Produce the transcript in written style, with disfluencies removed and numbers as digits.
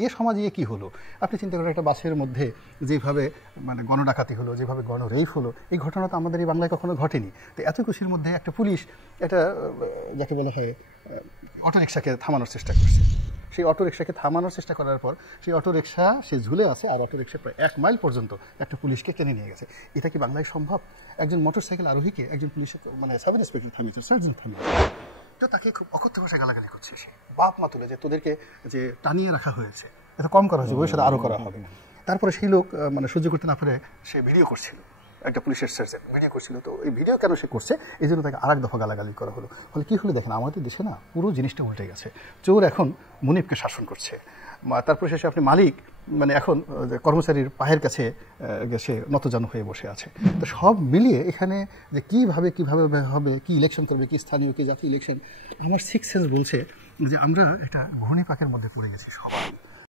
এ সমাজে কি হলো? আপনি চিন্তা করেন একটা বাসের মধ্যে যেভাবে মানে গণডাকাতি হলো, যেভাবে গণরেপ হলো, এই ঘটনা তো আমাদের এই বাংলায় কখনো ঘটেনি। তো এত খুশির মধ্যে একটা পুলিশ একটা যাকে বলা হয় অটোরিকশাকে থামানোর চেষ্টা করছে। সেই অটোরিকশাকে থামানোর চেষ্টা করার পর সেই অটোরিকশা সে ঝুলে আছে, আর অটোরিকশা প্রায় 1 মাইল পর্যন্ত একটা পুলিশকে টেনে নিয়ে গেছে। এটা কি বাংলায় সম্ভব? একজন মোটরসাইকেল আরোহীকে একজন পুলিশের মানে সাব ইন্সপেক্টর থামিয়েছে, সার্জন থামিয়েছে। তো তাকে খুব অকথ্য ভাষায় গালাগালি করছে সে, বাপ মা তুলে যে তোদেরকে যে টানিয়ে রাখা হয়েছে, এটা কম করা হয়েছে, ভবিষ্যতে আরও করা হবে। তারপরে সেই লোক মানে সহ্য করতে না পারে সে ভিডিও করছিল, একটা পুলিশের সার্জেন্ট ভিডিও করছিল। তো এই ভিডিও কেন সে করছে, এই জন্য তাকে আরেক দফা গালাগালি করা হলো। ফলে কী হলো দেখেন, আমাদের দেশে না পুরো জিনিসটা উল্টে গেছে। চোর এখন মুনিবকে শাসন করছে, তারপরে শেষে আপনি মালিক মানে এখন কর্মচারীর পায়ের কাছে সে নতজানু হয়ে বসে আছে। তো সব মিলিয়ে এখানে যে কীভাবে হবে, কি ইলেকশন করবে, কি স্থানীয় কি জাতীয় ইলেকশন, আমার সিক্স সেন্স বলছে যে আমরা একটা ঘূর্ণিপাকের মধ্যে পড়ে গেছি সবাই।